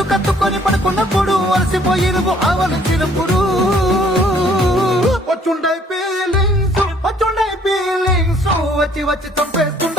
గుండు కత్తుకొని పడుకున్నప్పుడు అలసిపోయి నువ్వు ఆవలించినప్పుడు వచ్చుండై ఫీలింగ్స్ వచ్చి వచ్చి చంపేస్తూ